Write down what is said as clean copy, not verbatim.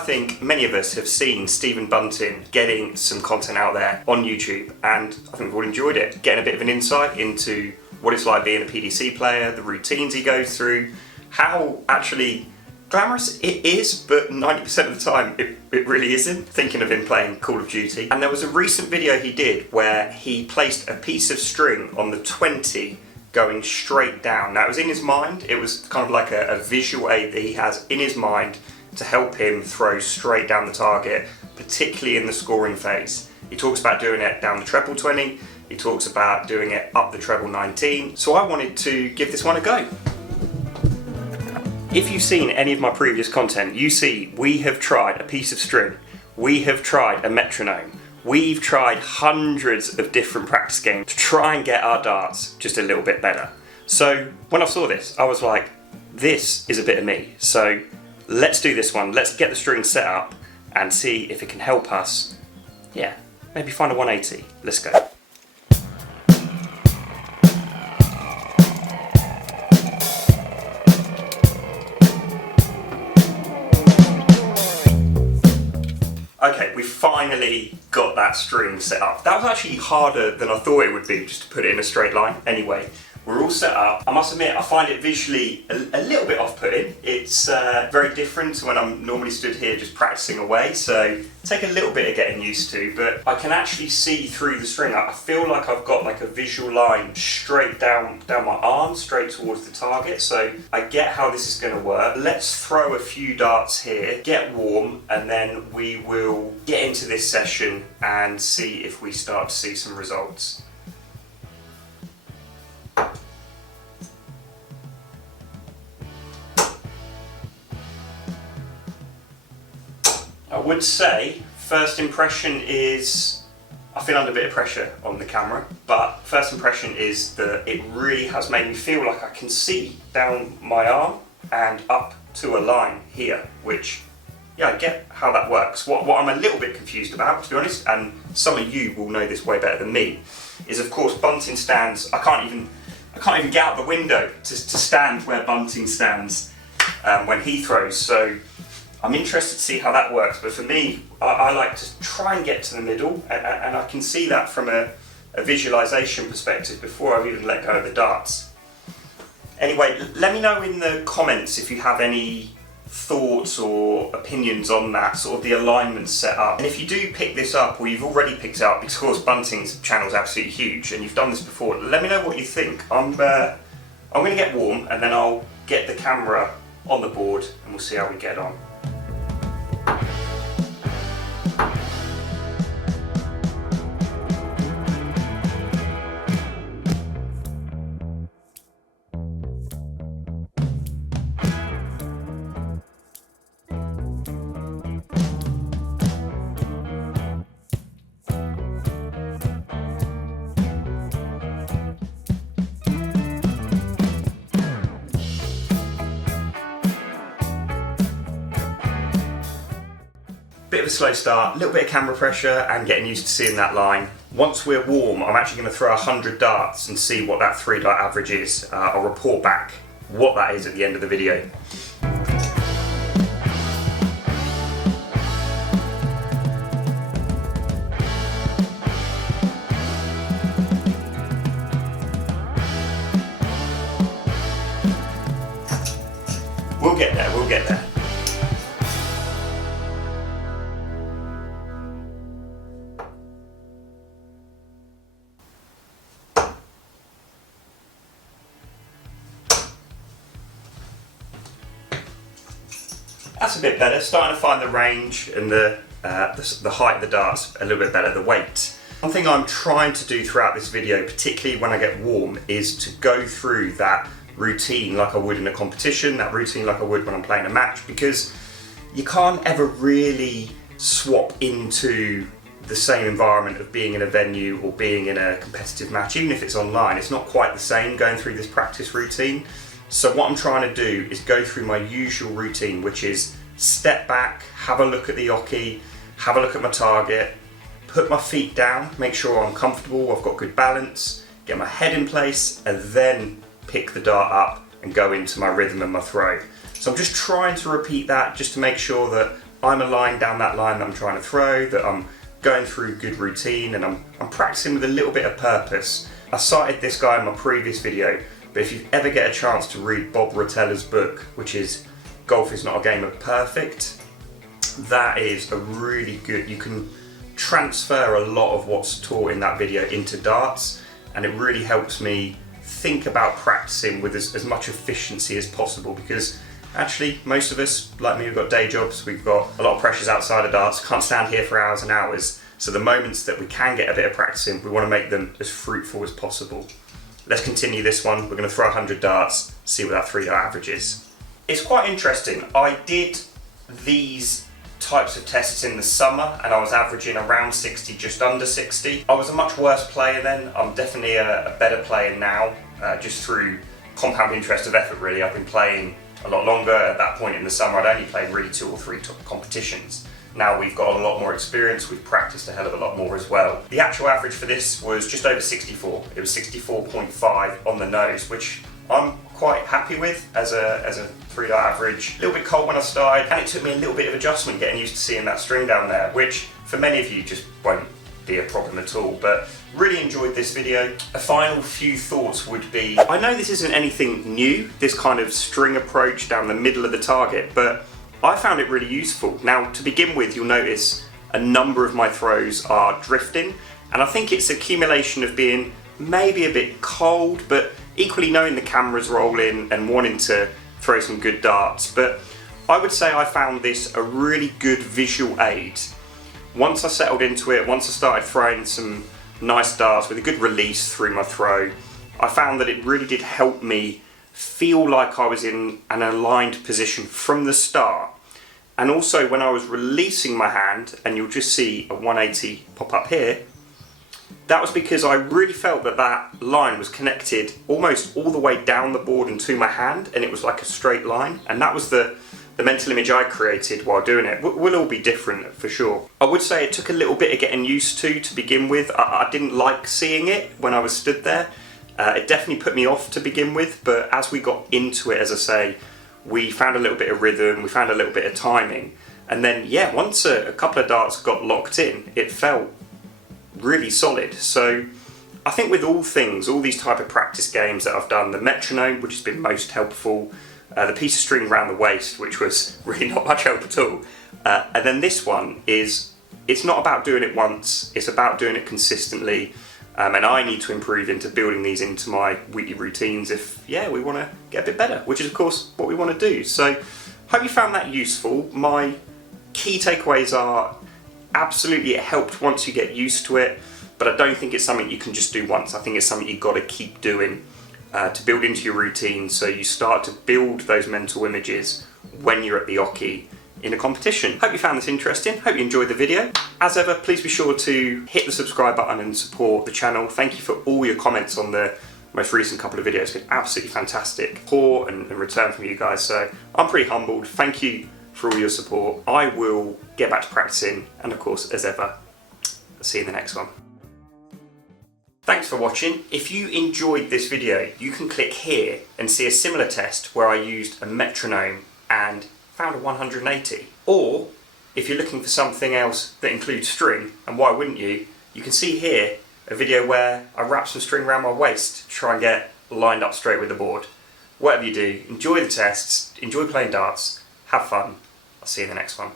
think many of us have seen Stephen Bunting getting some content out there on YouTube, and I think we've all enjoyed it. Getting a bit of an insight into what it's like being a PDC player, the routines he goes through, how actually glamorous it is, but 90% of the time it really isn't. Thinking of him playing Call of Duty. And there was a recent video he did where he placed a piece of string on the 20 going straight down. Now it was in his mind, it was kind of like a visual aid that he has in his mind to help him throw straight down the target, particularly in the scoring phase. He talks about doing it down the treble 20, he talks about doing it up the treble 19, so I wanted to give this one a go. If you've seen any of my previous content, you see we have tried a piece of string, we have tried a metronome, we've tried hundreds of different practice games to try and get our darts just a little bit better. So when I saw this, I was like, this is a bit of me. So let's do this one, let's get the string set up and see if it can help us, yeah, maybe find a 180. Let's go. Okay, we finally got that string set up. That was actually harder than I thought it would be, just to put it in a straight line. Anyway, we're all set up. I must admit, I find it visually a little bit off-putting. It's very different to when I'm normally stood here just practicing away, so take a little bit of getting used to, but I can actually see through the string. I feel like I've got like a visual line straight down my arm, straight towards the target, so I get how this is going to work. Let's throw a few darts here, get warm, and then we will get into this session and see if we start to see some results. I would say first impression is I feel under a bit of pressure on the camera, but first impression is that it really has made me feel like I can see down my arm and up to a line here, which, yeah, I get how that works. What I'm a little bit confused about, to be honest, and some of you will know this way better than me, is of course Bunting stands. I can't even get out the window to stand where Bunting stands when he throws. So I'm interested to see how that works, but for me, I like to try and get to the middle, and I can see that from a visualization perspective before I've even let go of the darts. Anyway, let me know in the comments if you have any thoughts or opinions on that, sort of the alignment set up. And if you do pick this up, or you've already picked it up, because Bunting's channel is absolutely huge, and you've done this before, let me know what you think. I'm going to get warm, and then I'll get the camera on the board, and we'll see how we get on. Bit of a slow start, a little bit of camera pressure and getting used to seeing that line. Once we're warm, I'm actually going to throw 100 darts and see what that 3-dart average is. I'll report back what that is at the end of the video. We'll get there, we'll get there. That's a bit better, starting to find the range and the height of the darts a little bit better, the weight. One thing I'm trying to do throughout this video, particularly when I get warm, is to go through that routine like I would in a competition, that routine like I would when I'm playing a match, because you can't ever really swap into the same environment of being in a venue or being in a competitive match. Even if it's online, it's not quite the same going through this practice routine. So what I'm trying to do is go through my usual routine, which is step back, have a look at the oche, have a look at my target, put my feet down, make sure I'm comfortable, I've got good balance, get my head in place, and then pick the dart up and go into my rhythm and my throw. So I'm just trying to repeat that just to make sure that I'm aligned down that line that I'm trying to throw, that I'm going through good routine, and I'm practicing with a little bit of purpose. I cited this guy in my previous video, but if you ever get a chance to read Bob Rotella's book, which is Golf is Not a Game of Perfect, that is a really good, you can transfer a lot of what's taught in that video into darts, and it really helps me think about practicing with as much efficiency as possible, because actually most of us, like me, we've got day jobs, we've got a lot of pressures outside of darts, can't stand here for hours and hours, so the moments that we can get a bit of practice in, we want to make them as fruitful as possible. Let's continue this one. We're going to throw 100 darts, see what that 3-dart average is. It's quite interesting. I did these types of tests in the summer and I was averaging around 60, just under 60. I was a much worse player then. I'm definitely a better player now, just through compound interest of effort really. I've been playing a lot longer. At that point in the summer I'd only played really 2 or 3 competitions. Now we've got a lot more experience, we've practiced a hell of a lot more as well. The actual average for this was just over 64. It was 64.5 on the nose, which I'm quite happy with as a 3-dart average. A little bit cold when I started, and it took me a little bit of adjustment getting used to seeing that string down there, which for many of you just won't be a problem at all. But really enjoyed this video. A final few thoughts would be, I know this isn't anything new, this kind of string approach down the middle of the target, but I found it really useful. Now, to begin with, you'll notice a number of my throws are drifting, and I think it's accumulation of being maybe a bit cold, but equally knowing the camera's rolling and wanting to throw some good darts. But I would say I found this a really good visual aid. Once I settled into it, once I started throwing some nice darts with a good release through my throw, I found that it really did help me feel like I was in an aligned position from the start. And also when I was releasing my hand, and you'll just see a 180 pop up here, that was because I really felt that that line was connected almost all the way down the board and to my hand, and it was like a straight line, and that was the mental image I created while doing it. We'll all be different for sure. I would say it took a little bit of getting used to begin with. I didn't like seeing it when I was stood there. It definitely put me off to begin with, but as we got into it, as I say, we found a little bit of rhythm, we found a little bit of timing, and then yeah, once a couple of darts got locked in, it felt really solid. So I think with all things, all these type of practice games that I've done, the metronome, which has been most helpful, the piece of string around the waist, which was really not much help at all, and then this one is, it's not about doing it once, it's about doing it consistently. And I need to improve into building these into my weekly routines if, yeah, we want to get a bit better, which is of course what we want to do. So hope you found that useful. My key takeaways are absolutely it helped once you get used to it, but I don't think it's something you can just do once. I think it's something you've got to keep doing to build into your routine, so you start to build those mental images when you're at the oche in a competition. Hope you found this interesting, hope you enjoyed the video. As ever, please be sure to hit the subscribe button and support the channel. Thank you for all your comments on the most recent couple of videos. It's been absolutely fantastic support and return from you guys, so I'm pretty humbled. Thank you for all your support. I will get back to practicing, and of course, as ever, I'll see you in the next one. Thanks for watching. If you enjoyed this video, you can click here and see a similar test where I used a metronome and found a 180. Or if you're looking for something else that includes string, and why wouldn't you, you can see here a video where I wrap some string around my waist to try and get lined up straight with the board. Whatever you do, enjoy the tests, enjoy playing darts, have fun. I'll see you in the next one.